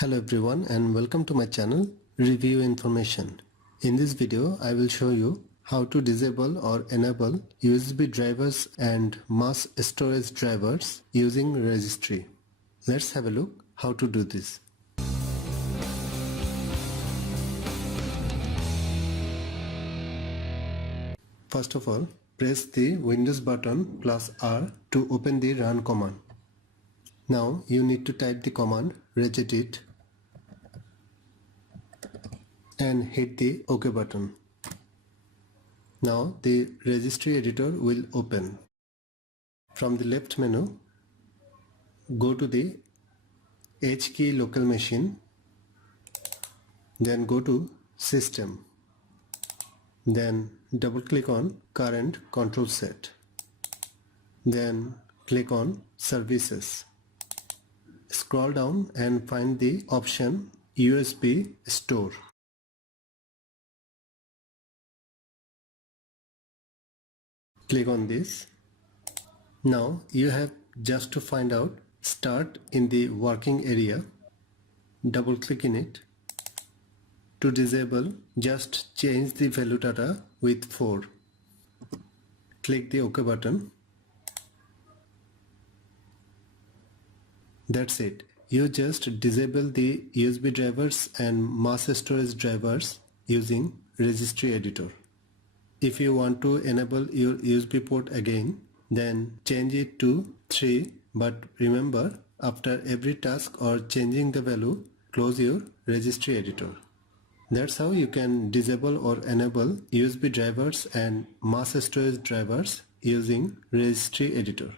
Hello everyone and welcome to my channel Review Information. In this video I will show you how to disable or enable USB drivers and mass storage drivers using Registry. Let's have a look how to do this. First of all, press the Windows button plus R to open the run command. Now you need to type the command regedit and hit the OK button. Now the registry editor will open. From the left menu, go to the H key local machine, then go to System, then double click on current control set, then click on Services. Scroll down and find the option USB Store. Click on this. Now you have just to find out Start in the working area. Double click in it. To disable, just change the value data with 4. Click the OK button. That's it. You just disable the USB drivers and mass storage drivers using Registry editor. If you want to enable your USB port again, then change it to 3, but remember, after every task or changing the value, close your Registry editor. That's how you can disable or enable USB drivers and mass storage drivers using Registry editor.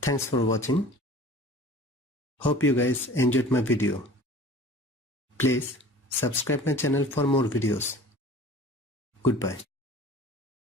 Thanks for watching. Hope you guys enjoyed my video. Please subscribe my channel for more videos. Goodbye.